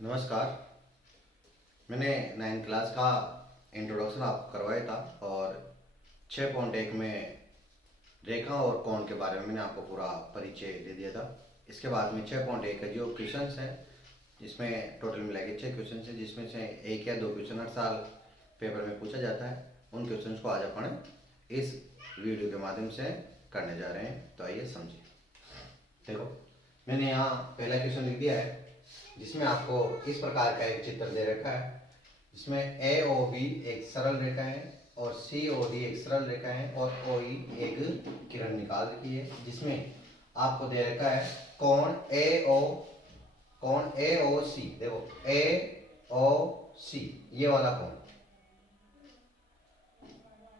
नमस्कार। मैंने 9th class का इंट्रोडक्शन आपको करवाया था और 6.1 में रेखा और कोण के बारे में मैंने आपको पूरा परिचय दे दिया था। इसके बाद में 6.1 का जो क्वेश्चंस है, जिसमें टोटल मिला के 6 क्वेश्चन है, जिसमें से 1 या 2 क्वेश्चन हर साल पेपर में पूछा जाता है। उन क्वेश्चन को आज अपन इस वीडियो के माध्यम से करने जा रहे हैं, तो आइए समझिए। देखो, मैंने यहाँ पहला क्वेश्चन लिख दिया है, जिसमें आपको इस प्रकार का एक चित्र दे रखा है, जिसमें ए ओ बी एक सरल रेखा है और सी ओ डी एक सरल रेखा है और ओ ई एक किरण निकाल रखी है, जिसमें आपको दे रखा है कोण ए ओ सी। देखो, ए ओ सी ये वाला कोण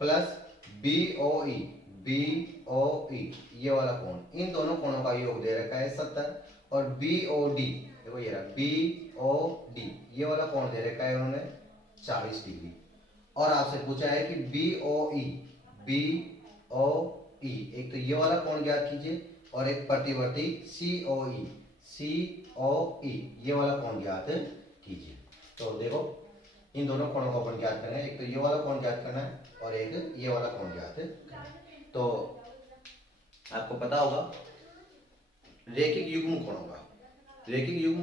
प्लस बी ओ ई ये वाला कोण, इन दोनों कोणों का योग दे रखा है 70। और बी ओ डी, देखो ये रहा बी ओ डी ये वाला कोण दे रखा है उन्होंने 40 डिग्री। और आपसे पूछा है कि बी ओ ई, एक तो ये वाला कोण ज्ञात कीजिए और एक प्रतिवर्ती सी ओ ई ये वाला कोण ज्ञात कीजिए। तो देखो, इन दोनों कोणों को अपन ज्ञात करना है, एक तो ये वाला कोण ज्ञात करना है और एक ये वाला कोण ज्ञात करना है। तो आपको पता होगा रेखिक युग्म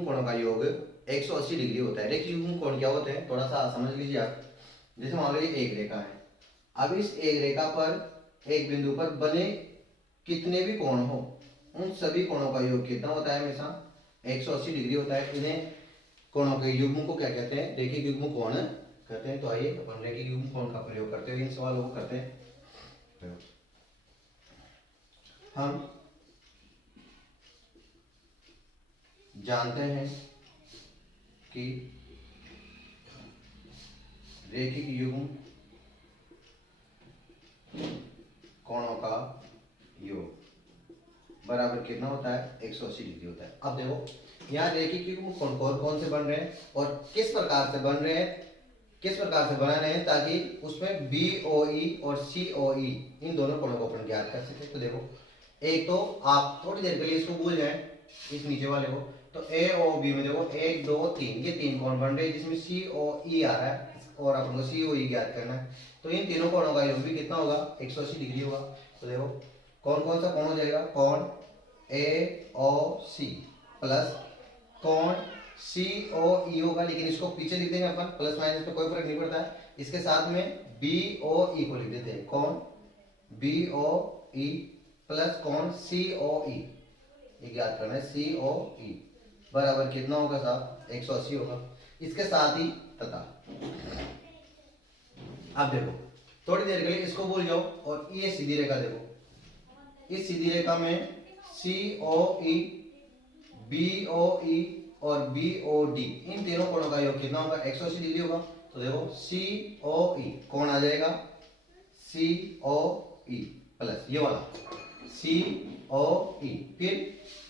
कोणों का योग 180 डिग्री होता है। रेखिक युग्म कोण क्या होते हैं, थोड़ा सा समझ लीजिए आप। जैसे मान लीजिए एक रेखा है, अब इस एक रेखा पर एक बिंदु पर बने कितने भी कोण हो, उन सभी कोणों का योग कितना होता है, हमेशा 180 डिग्री होता है। इन्हें कोणों के युग्म को क्या कहते हैं, रेखिक युग्म कोण कहते हैं। तो आइए अपन रेखिक युग्म कोण का प्रयोग करते हुए इन सवालों को करते हैं। हम जानते हैं कि रेखिक युग्म कोणों का योग बराबर कितना होता है, 180 डिग्री होता है। अब देखो, यहाँ रेखिक युग्म कोण कौन से बन रहे हैं और किस प्रकार से बन रहे हैं, किस प्रकार से बना रहे हैं, ताकि उसमें बी ओ ई और सी ओ ई इन दोनों कोणों को अपन ज्ञात कर सके। तो देखो, एक तो आप थोड़ी देर के लिए इसको भूल जाएं, इस नीचे वाले को। तो ए ओ बी में देखो 1 2 3 ये 3 कोण बन रहे हैं, जिसमें सी ओ ई आ रहा है और अपन को सी ओ ई ज्ञात करना है। तो इन तीनों कोणों का योग भी कितना होगा, 180 डिग्री होगा। तो देखो, कौन कौन सा कोण हो जाएगा, कोण ए ओ सी प्लस कोण सी ओ ई होगा, लेकिन इसको पीछे लिख देंगे अपन, प्लस माइनस में कोई फर्क नहीं पड़ता है। इसके साथ में बी ओ ई को लिख देते हैं, कोण बी ओ ई प्लस कोण सी ओ ई, ये ज्ञात करना है, सी ओ ई बराबर कितना होगा साहब, 180 होगा। इसके साथ ही तथा अब देखो, थोड़ी देर के लिए इसको भूल जाओ और ये सीधी रेखा देखो, इस सीधी रेखा में सी ओ ई, बी ओ ई और बी ओ डी इन तीनों कोणों का योग कितना होगा, 180 डिग्री होगा। तो देखो, सी ओ ई कोण आ जाएगा सी ओ ई प्लस ये वाला सी ओ ई, फिर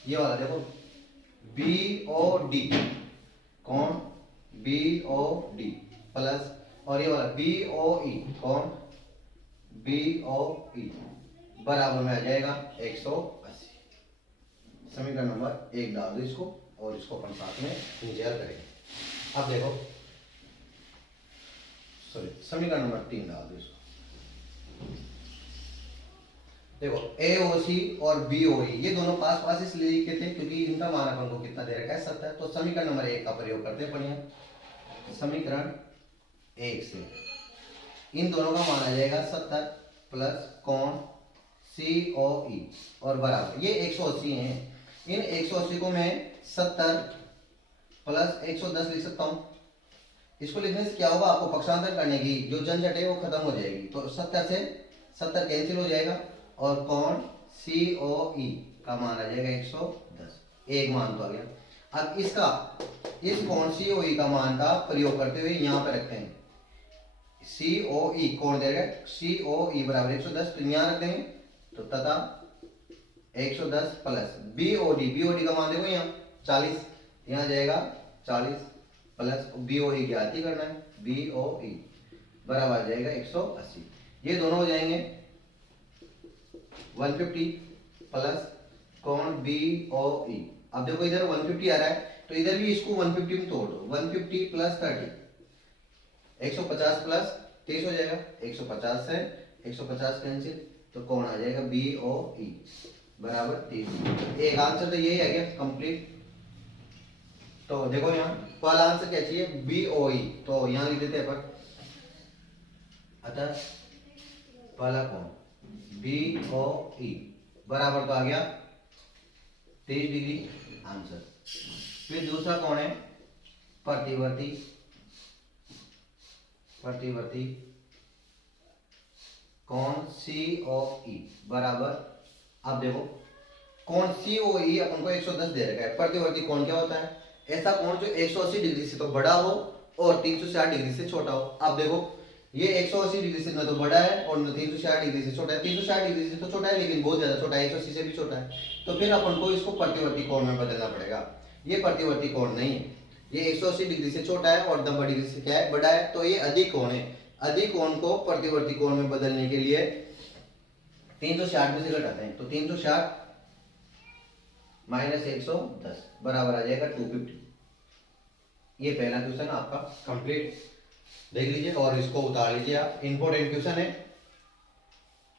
ये वाला देखो बी ओ डी, कोण बी ओ डी प्लस और ये वाला बी ओ ई, कोण बी ओ ई बराबर में आ जाएगा 180। समीकरण नंबर 1 डाल दो इसको और इसको अपन साथ में नीचे हल करेंगे। अब देखो, समीकरण नंबर 3 डाल दो इसको। देखो, ए ओ सी और बी ओ ई ये दोनों पास पास इसलिए लिखे थे क्योंकि इनका मान अपन को कितना दे रखा है, 70। तो समीकरण नंबर 1 का प्रयोग करते हैं बढ़िया। समीकरण 1 से इन दोनों का मान आ जाएगा 70 प्लस कोण सी ओ ई और बराबर ये 180 हैं। इन 180 को मैं 70 प्लस 110 लिख सकता हूँ। इसको लिखने से क्या होगा, आपको पक्षांतर करने की जो झंझट है वो खत्म हो जाएगी। तो 70 से 70 कैंसिल हो जाएगा और कोण सी ओ ई का मान आ जाएगा 110, एक मान तो आ गया। अब इसका इस कोण सी ओ ई का मान का प्रयोग करते हुए यहाँ पे रखते हैं, सी ओ ई कोण दे रहे सी ओ ई बराबर 110, तो यहाँ रख देंगे। तो तथा 110 प्लस बी ओ डी का मान देखो यहाँ 40, यहाँ जाएगा 40 प्लस बी ओ ई ज्ञात ही करना है, बी ओ ई बराबर आ जाएगा 180। ये दोनों हो जाएंगे 150 प्लस कोण बी ओ ई। अब देखो इधर 150 आ रहा है, तो इधर भी इसको 150 में तोड़ दो, 150 प्लस 30, 150 प्लस 30 हो जाएगा, 150 से 150 कैंसिल, तो कौन आ जाएगा BOE बराबर 30। एक आंसर तो यही है क्या कंप्लीट। तो देखो यहाँ पहला आंसर क्या चाहिए BOE, तो यहाँ लिख देते हैं पर, अतः पहला कौन BOE बराबर तो आ गया 30 डिग्री आंसर। फिर दूसरा कौन है प्रतिवर्ती, प्रतिवर्ती कौन COE बराबर, अब देखो कौन COE अपन को 110 दे रखा है, प्रतिवर्ती कौन क्या होता है, ऐसा कौन जो 180 डिग्री से तो बड़ा हो और 360 डिग्री से छोटा हो। अब देखो ये 180 डिग्री से न तो बड़ा है और न 360 डिग्री से छोटा है, 360 डिग्री से तो छोटा है लेकिन बहुत ज्यादा छोटा है, 180 से भी छोटा है, तो फिर अपन को इसको प्रतिवर्ती कोण में बदलना पड़ेगा। ये प्रतिवर्ती कोण नहीं है, ये 180 डिग्री से छोटा है और 90 डिग्री से क्या है बड़ा है, तो ये अधिक कोण है। अधिक कोण को प्रतिवर्ती कोण में बदलने के लिए 360 में से घटाते हैं, तो 360 माइनस 110 बराबर आ जाएगा 250। ये पहला क्वेश्चन आपका कंप्लीट देख लीजिए और इसको उतार लीजिए आप, इंपॉर्टेंट क्वेश्चन है,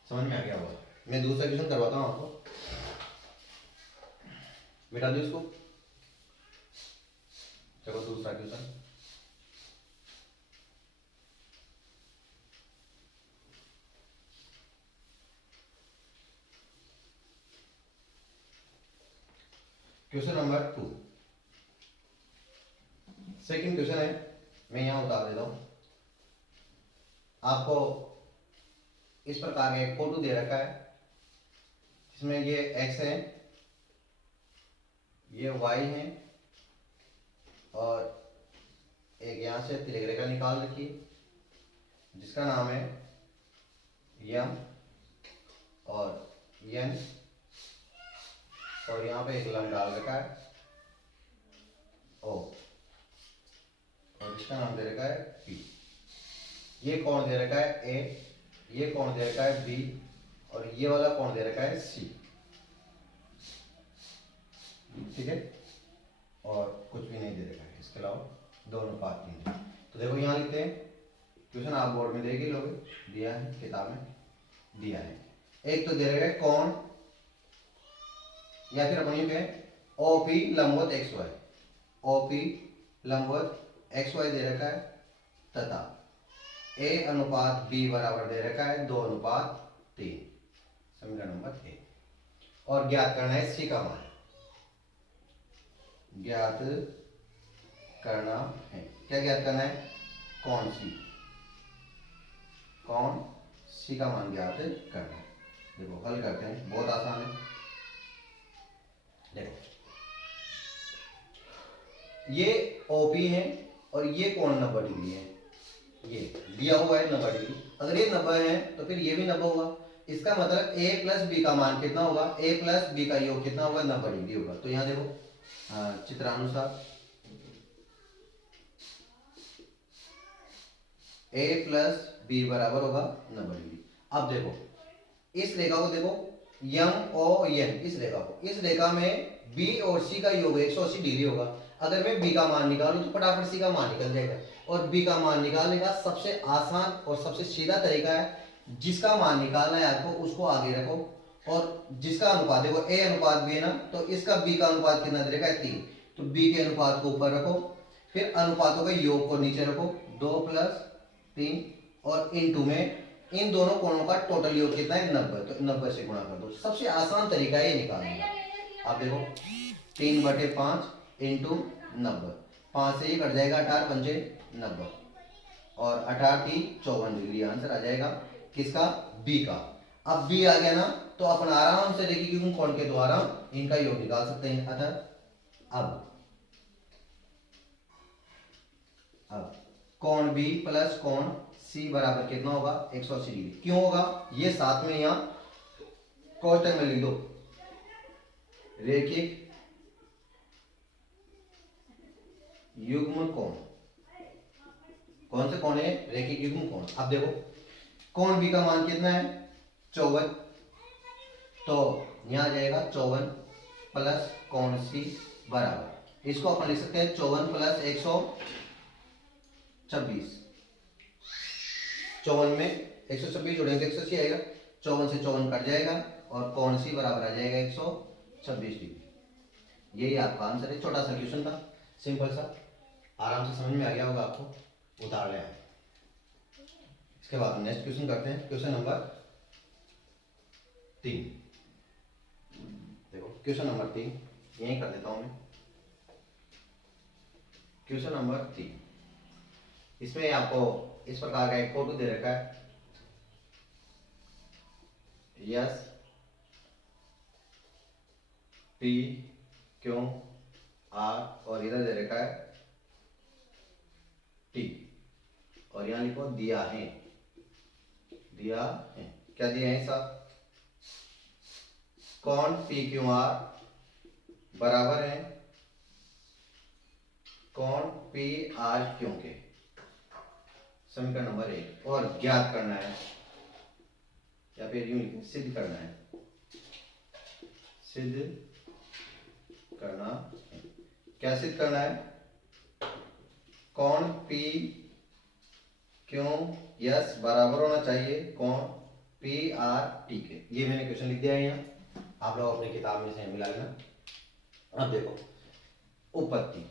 समझ में आ गया होगा। मैं दूसरा क्वेश्चन करवाता हूं आपको, मिटा दो इसको, चलो दूसरा question. Question number 2, second question है, मैं यहां उतार देता हूं आपको। इस प्रकार का एक फोटो दे रखा है जिसमें ये x है, ये y है और एक यहां से तिरक रेखा निकाल रखी है जिसका नाम है m और n, और यहाँ पे एक लंब डाल रखा है O और इसका नाम दे रखा है P। ये कोण दे रखा है A, ये कोण दे रखा है B और ये वाला कोण दे रखा है C, ठीक है, और कुछ भी नहीं दे रखा है इसके अलावा, दोनों पात नहीं। तो देखो यहाँ लिखते हैं, क्वेश्चन आप बोर्ड में देख ही लोगे, दिया है किताब में दिया है। एक तो दे रखा है कोण, या फिर अपन ये कहें OP लंबवत XY, OP लंबवत XY दे रखा है तथा A अनुपात B बराबर दे रखा है 2:3, समीकरण नंबर 1। और ज्ञात करना है C का मान, ज्ञात करना है, क्या ज्ञात करना है कौन C, कौन C का मान ज्ञात करना है। देखो हल करते हैं, बहुत आसान है। देखो ये OP है और ये कोण 90 डिग्री है, ये दिया हुआ है 90 डिग्री, अगर ये 90 है तो फिर ये भी 90 होगा, इसका मतलब A प्लस B का मान कितना होगा, A प्लस B का योग कितना होगा 90 डिग्री होगा। तो यहाँ देखो चित्रानुसार A प्लस B बराबर होगा 90 डिग्री। अब देखो इस रेखा को देखो MON, इस रेखा को, इस रेखा में B और C का योग 180 डिग्री होगा। अगर मैं B का मान निकालूं तो फटाफट C का मान निकल जाएगा, और B का मान निकालने का सबसे आसान और सबसे सीधा तरीका है, जिसका मान निकालना है आपको उसको आगे रखो, और जिसका अनुपात देखो A अनुपात B है ना, तो इसका B का अनुपात कितना दे रखा है 3, तो B के अनुपात को ऊपर रखो, फिर अनुपातों के योग को नीचे रखो, 2 + 3 और इनटू में इन दोनों कोणों का टोटल योग कितना है 90, तो 90 से गुणा कर दो। सबसे आसान तरीका है ये निकालने का। आप देखो 3/5 इंटू 90, 5 से ये कट जाएगा, 18 पंचे 90 और 18 की 54 डिग्री आंसर आ जाएगा किसका B का। अब B आ गया ना, तो अपन आराम से रेखीय युग्म कोण के द्वारा इनका योग निकाल सकते हैं। अतः अब कोण B प्लस कोण C बराबर कितना होगा 180 डिग्री। क्यों होगा ये साथ में यहां कोष्टक में लिख दो, रेखिक युग्म कोण, कौन से कोण है रेखिक युग्म कोण। अब देखो कोण B का मान कितना है 54, तो यहां आ जाएगा 54 प्लस कोण C बराबर इसको अपन लिख सकते हैं 54 प्लस 126। 54 में 126 जोड़ेंगे तो 180 आएगा, 54 से 54 कट जाएगा और कौन सी बराबर आ जाएगा 126 डिग्री। यही आपका आंसर है। छोटा सा क्वेश्चन था, सिंपल सा, आराम से समझ में आ गया होगा आपको, उतार लें। इसके बाद नेक्स्ट क्वेश्चन करते हैं, क्वेश्चन नंबर 3। देखो क्वेश्चन नंबर 3 यही कर देता हूं मैं। क्वेश्चन नंबर 3, इसमें आपको इस प्रकार का एक फोटो दे रखा है, यस पी क्यू आर, और इधर दे रखा है टी, और यहां लिखो दिया है, दिया है। क्या दिया है साहब? कौन पी क्यू आर बराबर है कौन पी आर क्यू के। समीकरण नंबर 1, और ज्ञात करना है, या फिर यूं लिखें सिद्ध करना है, सिद्ध करना है। क्या सिद्ध करना है? कौन पी क्यू यस बराबर होना चाहिए कौन पी आर टी के। ये मैंने क्वेश्चन लिख दिया है यहाँ, आप लोग अपनी किताब में से मिला लेना। अब देखो उपपत्ति,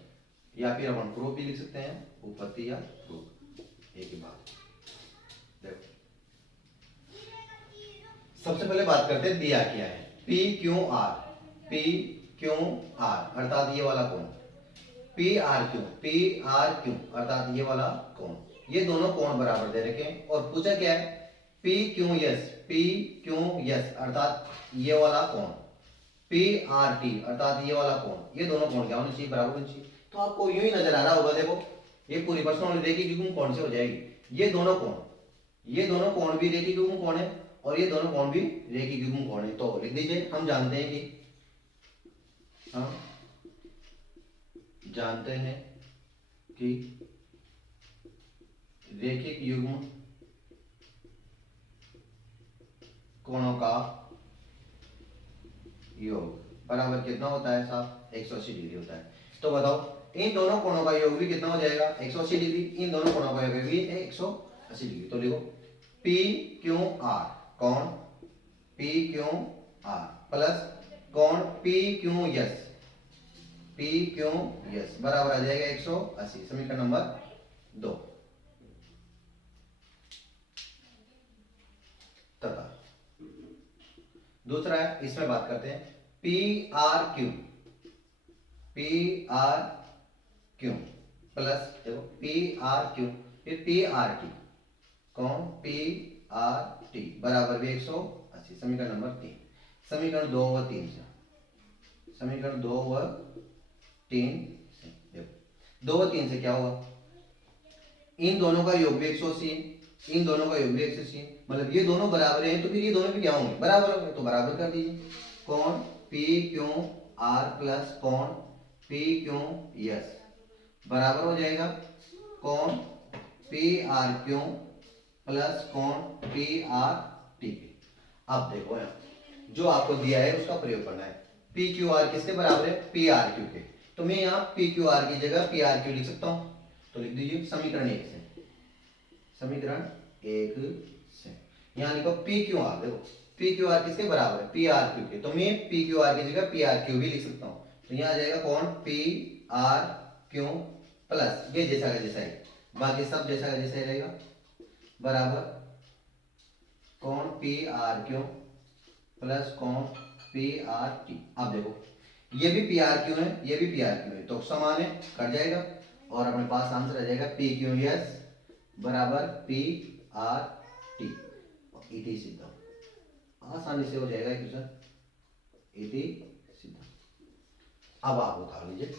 या फिर अपन प्रूफ भी लिख सकते हैं, उपपत्ति या प्रूफ एक ही बात। देखो सबसे पहले बात करते हैं दिया क्या है। P Q R, P Q R अर्थात ये वाला कोण, P R Q, P R Q अर्थात ये वाला कोण, ये दोनों कोण बराबर दे रखे हैं। और पूछा क्या है? P Q yes, P Q yes अर्थात ये वाला कोण, पी आर टी अर्थात ये वाला कोण, ये दोनों कोण क्या होने चाहिए? बराबर होने चाहिए। तो आपको यूं ही नजर आ रहा होगा, देखो ये पूरी प्रश्न होने देगी क्योंकि कौन से हो जाएगी। ये दोनों कोण, ये दोनों कोण भी रेखी युग्म कोण है और ये दोनों कोण भी रेखी युग्म कोण है। तो लिख दीजिए, हम जानते हैं कि रेखिक युग्म कोणों का योग बराबर कितना होता है साहब? 180 डिग्री होता है। तो बताओ इन दोनों कोणों का योग भी कितना हो जाएगा? 180 डिग्री। इन दोनों कोणों का योग भी 180 डिग्री। तो लिखो पी क्यू आर, कौन पी क्यू आर प्लस कौन P Q yes, P Q yes बराबर आ जाएगा 180। समीकरण नंबर 2। तथा दूसरा है, इसमें बात करते हैं P R Q, P R Q plus देखो पी आर क्यू फिर पी आर टी, कौन पी आर टी बराबर भी 180। समीकरण नंबर 3। समीकरण 2 व 3 से, समीकरण 2 व 3 से देखो 2 व 3 से क्या हुआ? इन दोनों का योग भी 180, इन दोनों का योग भी 180, मतलब ये दोनों बराबर हैं तो फिर ये दोनों भी क्या होंगे? बराबर होंगे। तो बराबर कर दीजिए, कौन पी क्यू आर प्लस कौन पी क्यू यस बराबर हो जाएगा कौन पी आर क्यू प्लस कौन पी आर टी। अब देखो यहाँ जो आपको दिया है उसका प्रयोग करना है। पी क्यू आर किसके बराबर है? पी आर क्यू के। तो मैं यहाँ पी क्यू आर की जगह पी आर क्यू लिख सकता हूँ। तो लिख दीजिए समीकरण 1 से, समीकरण 1 से यहाँ लिखो पी क्यू आर। देखो पी क्यू आर किसके बराबर है? पी आर क्यू के। तो मैं पी क्यू आर की जगह पी आर क्यू भी लिख सकता हूँ। तो यहाँ आ जाएगा कौन पी आर क्यू प्लस ये जैसा का जैसा है, बाकी सब जैसा का जैसा ही रहेगा, बराबर कौन पी आर क्यू प्लस कौन पी आर टी। अब देखो ये भी पी आर क्यू है, ये भी पी आर क्यू है, तो समान है, कट जाएगा और अपने पास आंसर आ जाएगा पी क्यू एस बराबर पी आर टी। इति सिद्ध, आसानी से हो जाएगा क्वेश्चन, इति सिद्ध। अब आप उतार लीजिए,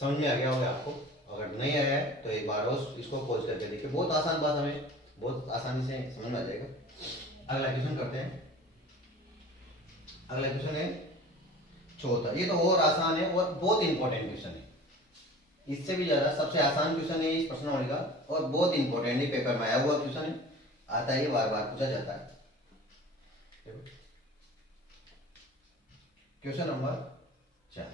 समझ में आ गया होगा आपको। अगर नहीं आया है तो एक बार और इसको खोज करके देखिए, बहुत आसान बात, हमें बहुत आसानी से समझ में आ जाएगा। अगला क्वेश्चन करते हैं। अगला क्वेश्चन है चौथा, ये तो और आसान है और बहुत इंपॉर्टेंट क्वेश्चन है, इससे भी ज्यादा सबसे आसान क्वेश्चन है इस प्रश्नावली का और बहुत इंपॉर्टेंट है, पेपर में आया हुआ क्वेश्चन है, आता है, बार बार पूछा जाता है। क्वेश्चन नंबर 4,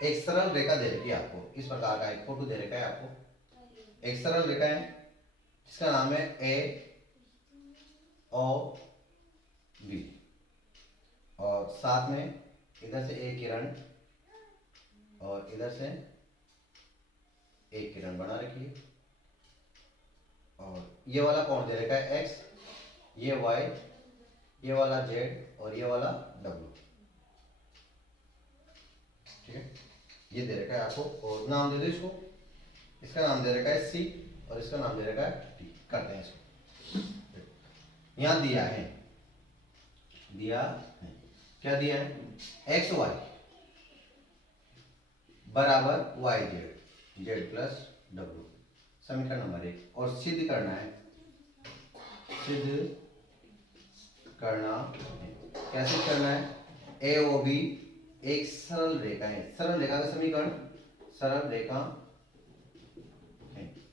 एक सरल रेखा दे रखी है आपको, इस प्रकार का एक फोटो दे रखा है आपको, एक सरल रेखा है जिसका नाम है ए ओ बी, और साथ में इधर से एक किरण और इधर से एक किरण बना रखी है, और ये वाला कौन दे रखा है एक्स, ये वाई, ये वाला जेड और ये वाला डब्ल्यू, ठीक है, ये दे रखा है आपको। और नाम दे दो इसको, इसका नाम दे रखा है सी और इसका नाम दे रखा है टी। करते हैं इसको, यहां दिया है, क्या दिया है, एक्स वाई बराबर वाई जेड, जेड प्लस डब्ल्यू, समीकरण नंबर 1। और सिद्ध करना है, क्या सिद्ध करना है, ए ओ बी एक सरल रेखा है, सरल रेखा का समीकरण, सरल रेखा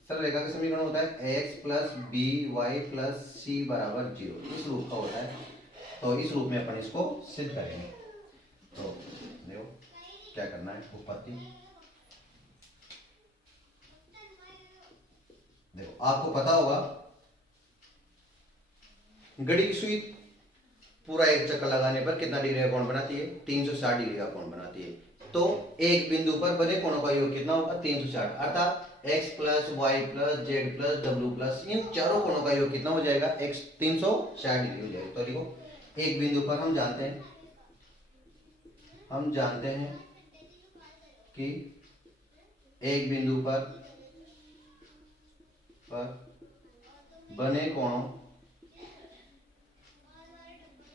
का समीकरण होता है X plus B Y plus C बराबर 0, इस रूप का होता है। तो इस रूप में अपन इसको सिद्ध करेंगे। तो देखो क्या करना है, उत्पत्ति देखो, आपको पता होगा घड़ी की सुई पूरा एक चक्कर लगाने पर कितना डिग्री का कोण बनाती है, 360 डिग्री का कोण बनाती है। तो एक बिंदु पर बने कोणों का योग कितना होगा, 360, अर्थात x plus Y plus Z plus W plus, इन चारों कोणों का योग कितना हो जाएगा, x 360 डिग्री हो जाएगा। तो देखो एक बिंदु पर हम जानते हैं कि एक बिंदु पर बने कोणों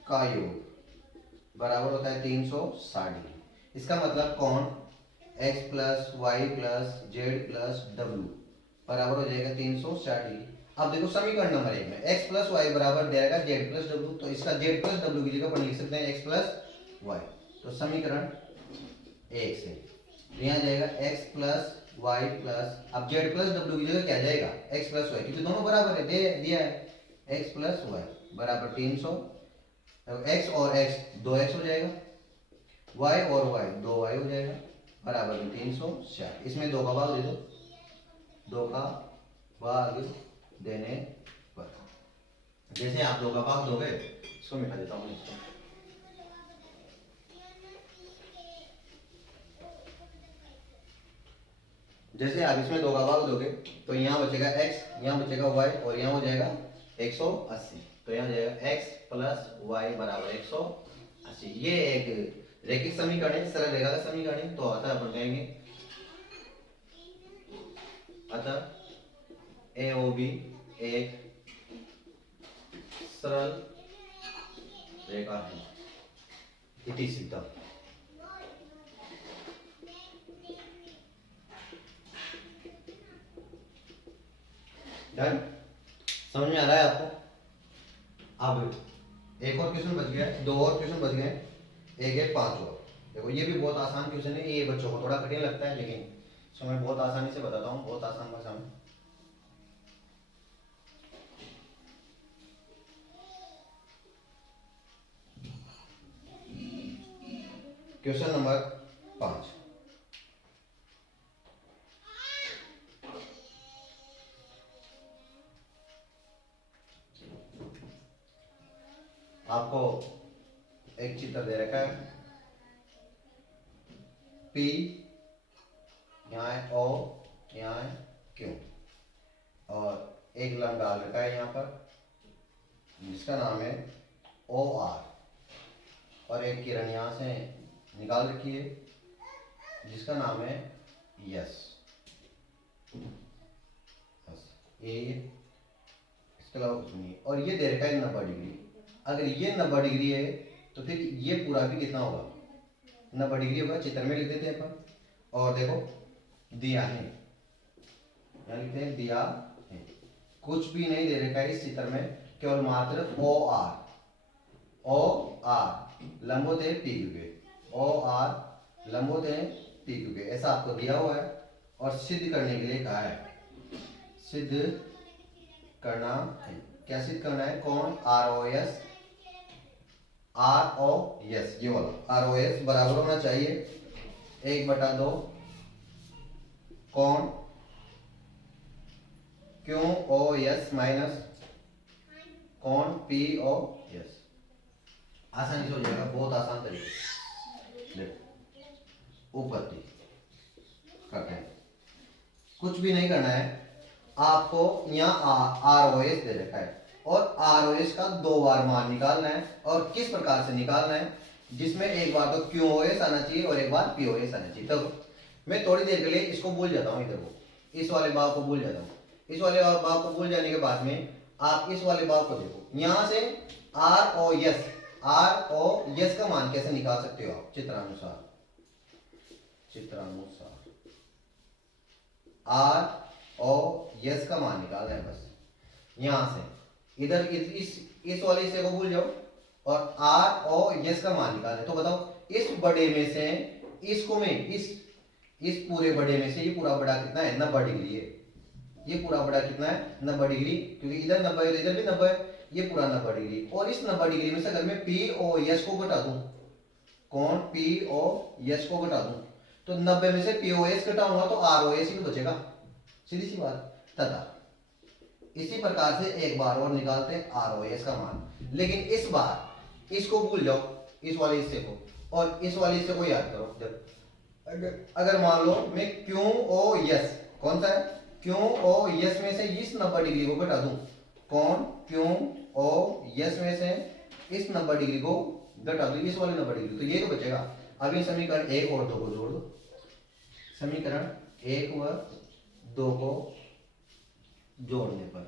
का योग बराबर होता है 360 डिग्री। इसका मतलब कोण x plus Y plus Z plus डब्ल्यू बराबर हो जाएगा 360 डिग्री। अब देखो समीकरण नंबर 1 में x प्लस वाई बराबर दे जाएगा जेड प्लस डब्ल्यू, तो इसका जेड प्लस डब्ल्यू की जगह पर लिख सकते हैं x प्लस वाई। तो समीकरण 1 से यहाँ जाएगा x प्लस वाई प्लस, अब जेड प्लस डब्ल्यू की जगह क्या जाएगा, x प्लस वाई, क्योंकि दोनों बराबर है, दिया है x प्लस वाई बराबर 300, x और x 2x हो जाएगा, y और y 2y हो जाएगा बराबर 360। इसमें 2 का भाग दे दो, 2 का भाग देने पर, जैसे आप 2 का भाग दोगे, इसको मिटा देता हूँ इसको, जैसे आप इसमें 2 का भाग दोगे तो यहाँ बचेगा x, यहाँ बचेगा y और यहाँ हो जाएगा 180। तो यहाँ जाएगा x प्लस वाई बराबर 180। ये एक रैखिक समीकरण है, सरल रेखा का समीकरण है। तो अतः अपन कहेंगे, अतः ए ओ बी एक सरल रेखा है, इति सिद्धम। डन, समझ में आ रहा है आपको? अब एक और क्वेश्चन बच गया, 2 और क्वेश्चन बच गए, एक है 5 और। देखो ये भी बहुत आसान क्वेश्चन है, ये बच्चों को थोड़ा कठिन लगता है, लेकिन इसको मैं बहुत आसानी से बताता हूँ, बहुत आसान भाषा में। क्वेश्चन नंबर 5, आपको एक चित्र दे रखा है, P यहाँ है, O यहाँ है, Q, और एक लंब डाल रखा है यहाँ पर जिसका नाम है OR, और एक किरण यहाँ से निकाल रखी है जिसका नाम है यस, ये इसके अलावा कुछ नहीं। और ये दे रखा है 90 डिग्री। अगर ये 90 डिग्री है तो फिर ये पूरा भी कितना होगा, 90 डिग्री होगा। चित्र में लिख देते हैं अपन, और देखो दिया है, यहाँ लिखते हैं दिया है, कुछ भी नहीं दे रखा है इस चित्र में, केवल मात्र ओ आर लंबोत है पी क्यू के, OR लंबोत है पी क्यू के, ऐसा आपको दिया हुआ है। और सिद्ध करने के लिए कहा है, सिद्ध करना है, क्या सिद्ध करना है, कौन ROS ये वाला ROS बराबर होना चाहिए 1/2 कौन क्यू ओ एस माइनस कौन पी ओ एस। आसानी से हो जाएगा, बहुत आसान तरीका। देखो उपपत्ति करते हैं, कुछ भी नहीं करना है आपको। यहाँ आर ओ एस दे रखा है और आर ओ एस का 2 बार मान निकालना है। और किस प्रकार से निकालना है, जिसमें एक बार तो क्यू ओ एस आना चाहिए और एक बार पी ओ एस आना चाहिए। तो मैं थोड़ी देर के लिए इसको भूल जाता हूँ, इधर को इस वाले भाव को भूल जाता हूँ। इस वाले भाव को भूल जाने के बाद में आप इस वाले भाव को देखो, यहाँ से आर ओ एस का मान कैसे निकाल सकते हो आप, चित्रानुसार आर ओ एस का मान निकालना है। बस यहां से इधर इस वाले हिस्से को भूल जाओ और आर ओ एस का मान निकालना है। तो बताओ इस बड़े में से इसको मैं इस पूरे बड़े में से ये पूरा बड़ा कितना है, 90 डिग्री है। ये पूरा बड़ा कितना है, 90 डिग्री, क्योंकि इधर 90 है इधर भी 90 है, ये पूरा 90 डिग्री। और इस 90 डिग्री में से अगर मैं पी ओ एस को घटा दूं, कौन पी ओ एस को घटा दूं, तो 90 में से पी ओ एस घटाऊंगा तो आर ओ एस ही बचेगा, सीधी सी बात। तथा इसी प्रकार से एक बार और निकालते हैं आर ओ एस का मान। लेकिन इस बार इसको भूल जाओ, इस वाले हिस्से को, और इस वाले हिस्से को याद करो। जब अगर मान लो मैं क्यू ओ एस, कौन सा है क्यू ओ एस में से इस 90 डिग्री को घटा दूं, कौन क्यू ओ एस में से इस 90 डिग्री को घटा दूं, इस वाले 90 डिग्री, तो ये तो बचेगा। अभी समीकरण 1 और 2 को जोड़ दो। समीकरण 1 व 2 को जोड़ने पर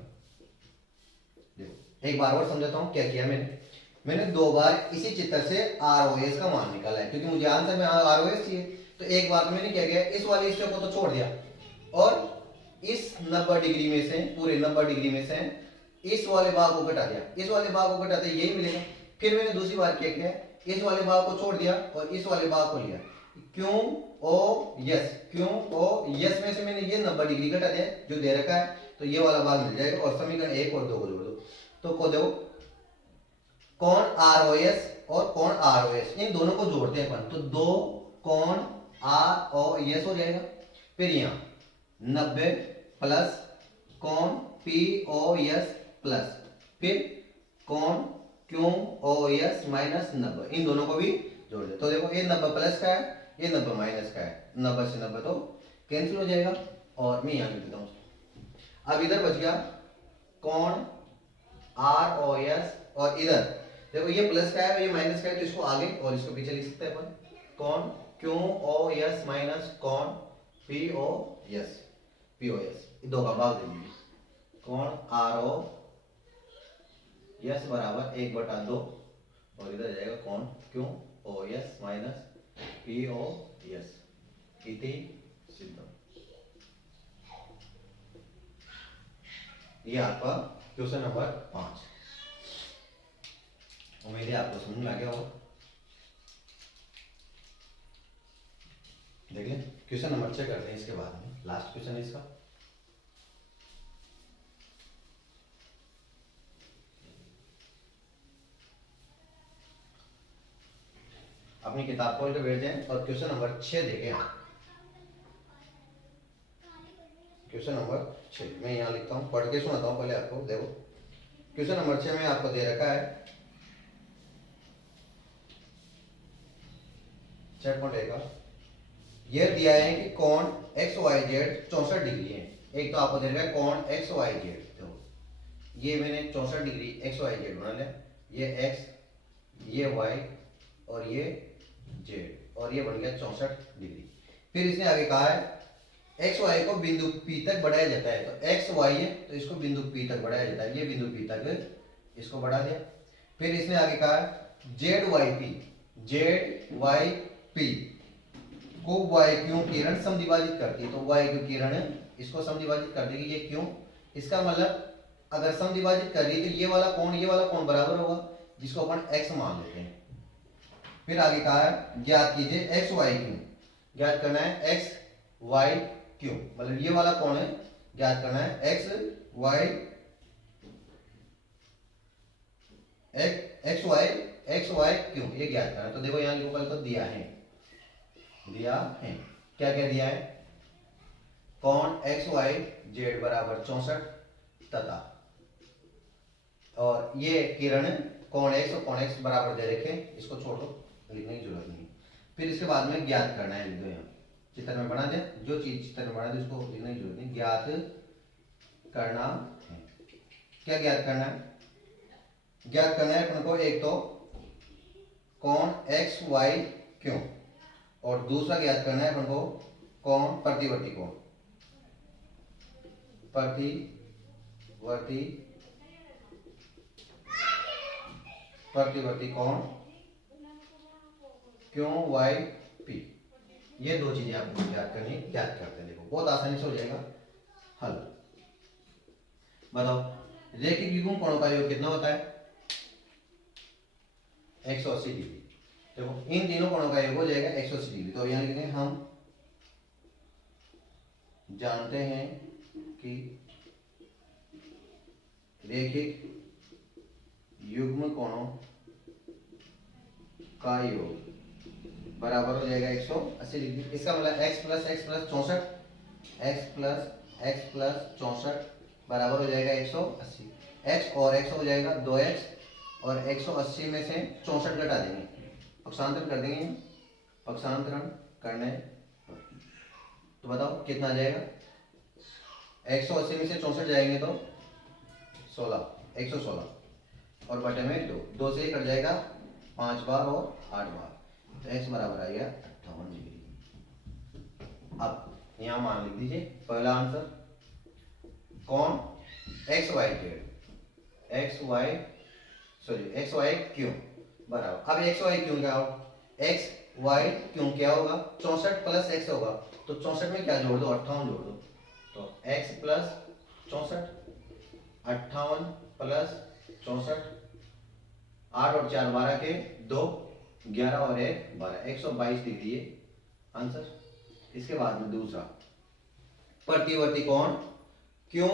देखो, एक बार और समझाता हूं क्या किया मैंने 2 बार इसी चित्र से आर ओ एस का मान निकाला है, क्योंकि मुझे आंसर में आर ओ एस चाहिए। तो एक बार मैंने क्या किया, इस वाले हिस्से को तो छोड़ दिया और इस 90 डिग्री में से, पूरे 90 डिग्री में से इस वाले भाग को घटा दिया। इस वाले भाग को घटाते यही मिलेगा। फिर मैंने दूसरी बार क्या किया, इस वाले भाग को छोड़ दिया और इस वाले भाग को लिया, क्यू ओ एस में से मैंने ये 90 डिग्री घटा दिया जो दे रखा है, तो ये वाला भाग मिल जाएगा। और समीकरण 1 और 2 को जोड़ दो, तो को दो कौन आर ओ एस और कौन आर ओ एस, इन दोनों को जोड़ते हैं अपन, तो 2 कौन आर ओ एस हो जाएगा। फिर यहाँ 90 प्लस कौन पी ओ एस प्लस फिर कौन क्यू ओ एस माइनस 90, इन दोनों को भी जोड़ दे। तो देखो ये 90 प्लस का है, ये 90 माइनस का है, 90 से 90 तो कैंसिल हो जाएगा। और मैं यहाँ लिख देता हूँ। अब इधर बच गया कौन आर ओ एस, और इधर देखो ये प्लस का है ये माइनस का है, तो इसको आगे और इसको पीछे लिख सकते हैं अपन, कौन क्यू ओ एस माइनस कौन पी ओ एस, दो का भाग दे दीजिए। कौन आर ओ एस बराबर 1/2 और इधर जाएगा कौन Q O S minus P O S, इति सिद्धम। ये आपका क्वेश्चन नंबर 5। उम्मीद है आपको समझ में आ गया होगा। देख लें क्वेश्चन नंबर 6 करते हैं, इसके बाद में लास्ट क्वेश्चन है इसका। अपनी किताब खोल के बैठ जाएं और क्वेश्चन नंबर 6 देखें आप। क्वेश्चन नंबर 6 मैं यहाँ लिखता हूँ, पढ़ के सुनाता हूँ पहले आपको। देखो क्वेश्चन नंबर 6 में आपको दे रखा है 6.1 का, यह दिया है कि कोण एक्स वाई जेड 64 डिग्री है। एक तो आपको दे रखा है कोण एक्स वाई जेड, देखो ये मैंने 64 डिग्री एक्स वाई जेड बना लिया, ये एक्स ये वाई और ये जेड, और ये बन गया 64 डिग्री। फिर इसने आगे कहा है एक्स वाई को बिंदु पी तक बढ़ाया जाता है, तो एक्स वाई है तो इसको बिंदु पी तक बढ़ाया जाता है, ये बिंदु पी तक इसको बढ़ा दिया। फिर इसने आगे कहा है जेड वाई पी को वाई क्यू किरण समद्विभाजित करती है, तो वाई क्यू किरण इसको समद्विभाजित कर देगी, ये क्यों, इसका मतलब अगर समद्विभाजित कर रही है तो ये वाला कोण बराबर होगा, जिसको अपन एक्स मान लेते हैं। फिर आगे कहा है ज्ञात कीजिए एक्स वाई क्यू, ज्ञात करना है एक्स वाई क्यू, मतलब ये वाला कोण है, ज्ञात करना है एक्स वाई क्यू, ये ज्ञात करना है। तो देखो यहाँ ऊपर तो दिया है दिया है। क्या क्या दिया है? कोण एक्स वाई जेड बराबर 64 तथा, और ये किरण कोण एक्स और कोण एक्स बराबर दे रखे, इसको छोड़ो, लिखने की जरूरत नहीं। फिर इसके बाद में ज्ञात करना है, लिख दो यहाँ चित्र में बना दे, जो चीज चित्र में बना दे उसको लिखने की जरूरत नहीं, ज्ञात करना है। क्या ज्ञात करना है? ज्ञात करना है अपन को एक तो कोण एक्स वाई क्यों, और दूसरा ज्ञात करना है अपन को कोण प्रतिवर्ती कोण, प्रतिवर्ती कोण क्यों वाई पी। ये दो चीजें आपको ज्ञात करनी, ज्ञात करते हैं। देखो बहुत आसानी से हो जाएगा हल। बताओ रेखिक युग्म कोणों का योग कितना होता है? 180 डिग्री। देखो इन तीनों कोणों का योग हो जाएगा 180 डिग्री। तो यहाँ लिखेंगे हम जानते हैं कि रेखिक युग्म कोणों का योग बराबर हो जाएगा 180 डिग्री। इसका मतलब x प्लस 64, x प्लस 64 बराबर हो जाएगा 180। x और x हो जाएगा 2x, और 180 में से 64 घटा देंगे, पक्षांतरण कर देंगे। पक्षांतरण करने तो बताओ कितना आ जाएगा? 180 में से 64 जाएंगे तो 16, 116, और बटे में 2 से ही कट जाएगा 5 बार और 8 बार, तो x बराबर आ गया 58 डिग्री। अब यहाँ मान लिख दीजिए पहला आंसर, कौन एक्स वाई क्यों बराबर। अब एक्स वाई क्यों क्या होगा? एक्स वाई क्यों क्या होगा? 64 प्लस एक्स होगा, तो 64 में क्या जोड़ दो? 58 जोड़ दो, तो x प्लस 64, 58 प्लस 64, 8 और 4 12 के 2, 11 और 1 12, 122 डिग्री है आंसर। इसके बाद में दूसरा प्रतिवर्ती कोण क्यों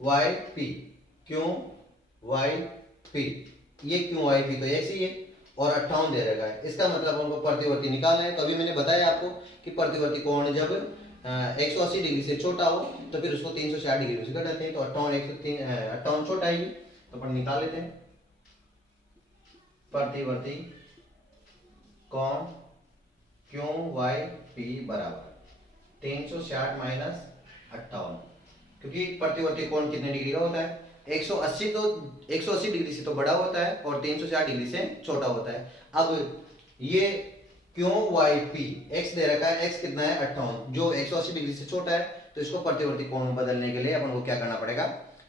वाई पी, क्यों वाई पी, ये क्यों वाई पी तो ऐसी है और 58 दे रखा है। इसका मतलब हमको प्रतिवर्ती निकालना है। तो अभी मैंने बताया आपको कि प्रतिवर्ती कोण जब 180 डिग्री से छोटा हो तो फिर उसको 360 डिग्री से घटाते हैं, तो 58 छोटा है, तो अपन निकाल लेते हैं। प्रतिवर्ती कोण क्यों वाई पी बराबर 360 माइनस 58, क्योंकि प्रतिवर्ती कोण कितने डिग्री का होता है? 180, तो 180 डिग्री से तो बड़ा होता है और 360 डिग्री से छोटा होता है। अब ये क्यों वाई पी, एक्स दे रखा है, एक्स कितना है? 58, जो 180 डिग्री से छोटा है, तो इसको प्रतिवर्ती कोण में बदलने के लिए अपन को क्या करना पड़ेगा?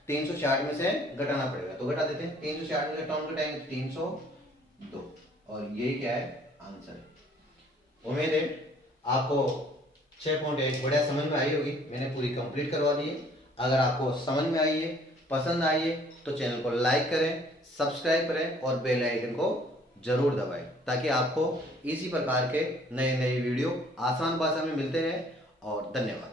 360 में से घटाना पड़ेगा, तो घटा देते हैं। 360 में से 58 घटाएंगे 302, और ये क्या है? आंसर है। उम्मीद है आपको 6.1 बढ़िया समझ में आई होगी। मैंने पूरी कंप्लीट करवा दी है। अगर आपको समझ में आई है, पसंद आई है, तो चैनल को लाइक करें, सब्सक्राइब करें और बेल आइकन को जरूर दबाएं, ताकि आपको इसी प्रकार के नए नए वीडियो आसान भाषा में मिलते रहें। और धन्यवाद।